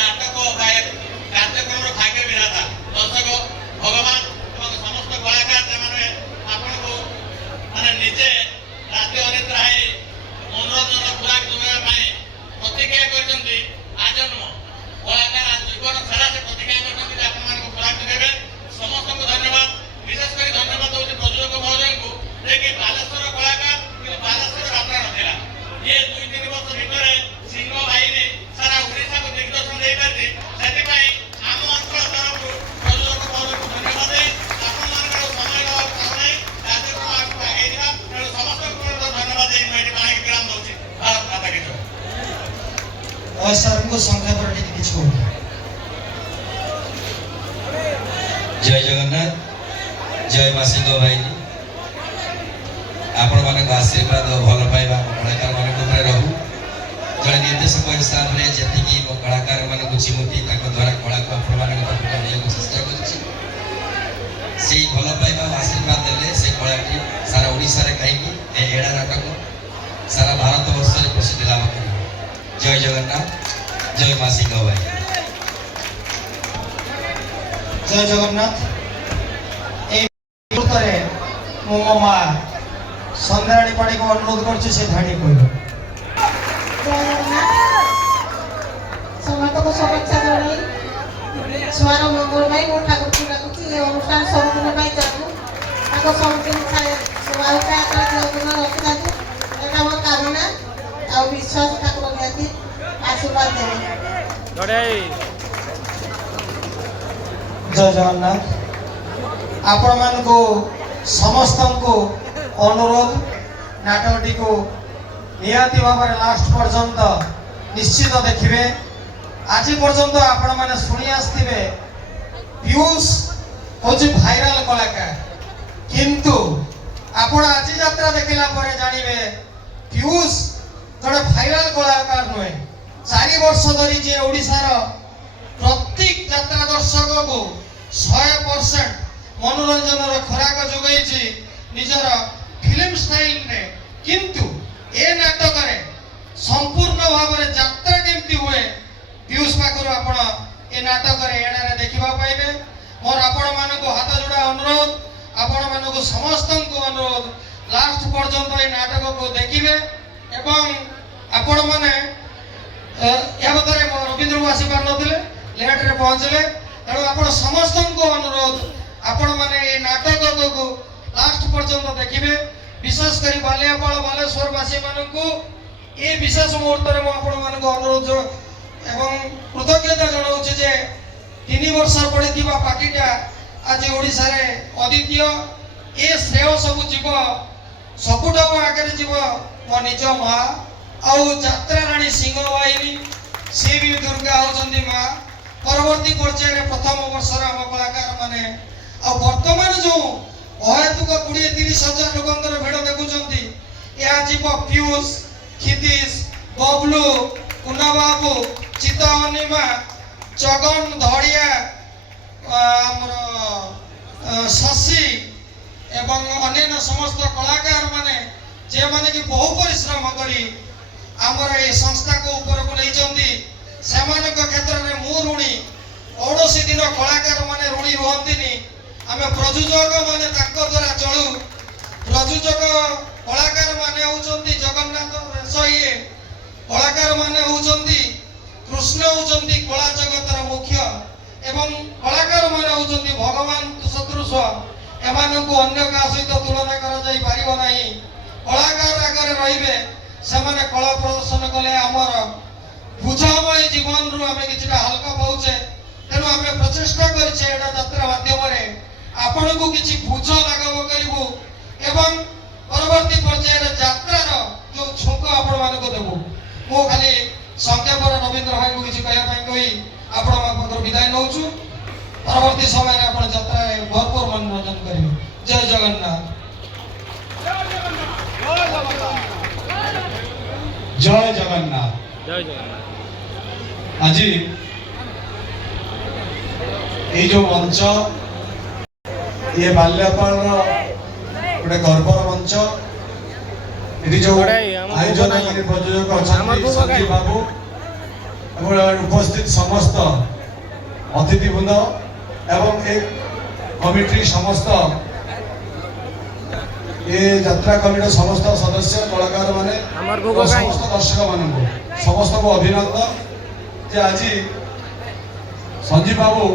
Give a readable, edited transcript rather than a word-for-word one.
नाटक कार्यक्रम भाग्य विधाता दर्शक भगवान और समस्त कलाकार से आपण को माने निजे राति अनिद्रा है मनोरंजन खुराक जोगाई प्रतिज्ञा करछन्ती आज कलाकार जीवन सारा से प्रतिज्ञा करछन्ती आपण मान को खुराक देबे समस्त को धन्यवाद विशेष कर धन्यवाद होती प्रयोजक महोदय को जे बालेश्वर कलाकार कि बालेश्वर यात्रा नथिला ये 2-3 वर्ष भीतर सिंह बाहिनी सारा ओडिशा को दिग्दर्शन दे पारती सेति पई आम अंचल तरफ प्रयोजक महोदय को धन्यवाद दे आपण मान को समय का कारणै कार्यक्रम आगे दिबा तेणु समस्त को धन्यवाद दे मैं बाइक ग्राम दउची भारत माता की जय और सर को संख्या पर टिक किछु जय जगन्नाथ जय माँ सिंह भाई आपण मान आशीर्वाद भल पाइबा कलाकार मान रहू जड़े निर्देशक हिसाब से जी कलाकार मान चिमुटी द्वारा कला को आपण मान चेष्टा कर भल पाइबा आशीर्वाद देले से कलाटी सारा ओडिशा रे कहीं एड़ा नाटक सारा भारत वर्ष में प्रसिद्धि लाभ कर जय जगन्नाथ जय माँ सिंह भाई जय जगन्नाथ मो माँ संध्याणी पाड़ी को अनुरोध कर धाड़ी कह समस्त को शुभेच्छा जणाई छुआर मंगल भाई मो ठाकुर को डाकुची ए अनुष्ठान संपूर्ण पाई जाऊ संपूर्ण सभापति आकर रखा एटा मोर कामना आ विश्वास ठाकुर नियति आशीर्वाद देवे जय जगन्नाथ आपण मान को समस्त को अनुरोध नाटकटी को निहाती भाव लास्ट पर्यंत निश्चित देखिए आज पर्यंत आपण माने सुनी आसथिबे पीयूष होची भाइराल कलाकार किंतु आपण आज यात्रा देखिला परे जानिबे पीयूष जड़े भाइराल कलाकार नुहे 4 वर्ष धरी जे ओडिसा रो प्रत्येक यात्रा दर्शक को 100% मनोरंजन खुराक जोगाई निजर फिल्म स्टाइल रे किंतु ए नाटक रे संपूर्ण भाव में यात्रा केमती हुए पीयूष पाखर आपण ए नाटक रे एडा रे देखिबा पाइबे मोर आपण मान को हाथ जोड़ा अनुरोध आपण मान को समस्त को अनुरोध लास्ट पर्यंत ए नाटक को देखिबे एवं आपण माने या बतरे रविंद्र को आसी पार नथिले लेट रे पहुंचले तेणु आपण समस्त को अनुरोध आपण माने ए नाटक को लास्ट पर्यंत देखिबे विशेष करी बालियापाल बालेश्वर वासी मानकू ए विशेष मुहूर्त रे मो आपण मान को अनुरोध एवं कृतज्ञता जणाउछि जे 3 वर्ष पड़िथिबा पार्टीटा आज ओडिसा रे अद्वितीय ए श्रेय सब जीव सबुठा आगे जीव मो निज माँ आउ यात्रा राणी सिंह बाहिनी सी भी दुर्गा होचंदी माँ परवर्ती पर्याय प्रथम वर्ष आम कलाकार माने आ वर्तमान जो अहेतुक 20-30 हजार लोकंर भिड़ देखुंती या जीव पीयूष क्षितिश बबलू कुना बाबू चिता अनिमा जगन धड़िया शशि एवं अन्य समस्त कलाकार माने जे माने कि बहु परिश्रम करी आमर ए संस्था को ऊपर को नहीं क्षेत्र में मु ऋणी कौनसी दिन कलाकार माने ऋणी रुहंतिनी आमे प्रयोजक माने ताको द्वारा चलू प्रयोजक कलाकार माने होचंती जगन्नाथ रेसये कलाकार माने होचंती कृष्ण होचंती कला जगतर मुख्य एवं कलाकार माने होचंती भगवान सदृश एमानकु अन्य का सहित तुलना करा जाई पारिबो नाही कलाकार आगे रहिबे सेमाने कला प्रदर्शन कले आमर बुझामय जीवन रु आमे किछटा हल्का पाउचे तेनु आमे प्रचेष्टा करछे एटा यात्रा माध्यम रे आपण को किछि बुझ लागब करिवो एवं परवर्ती पर्याय रे यात्रा रो जो छुक आपण मान को देबो मो खाली संक्षेप रविंद्र भाई को किछि कहया पई कहि आपण मानकर विदाय नउछु परवर्ती समय रे आपण यात्रा रे भरपूर मनोरंजन करिवो जय जगन्नाथ जय जगन्नाथ जय जगन्नाथ आज ये जो मंच ये बाल्यापाल गोटे गर्वर मंच ये जो आयोजन प्रयोजक अच्छा संजीव बाबू उपस्थित समस्त अतिथिवृंद एवं एक कमिटी समस्त ये यात्रा कमिटी समस्त सदस्य कलाकार माने समस्त दर्शक मान समस्त को अभिनंदन जे आज संजीव बाबू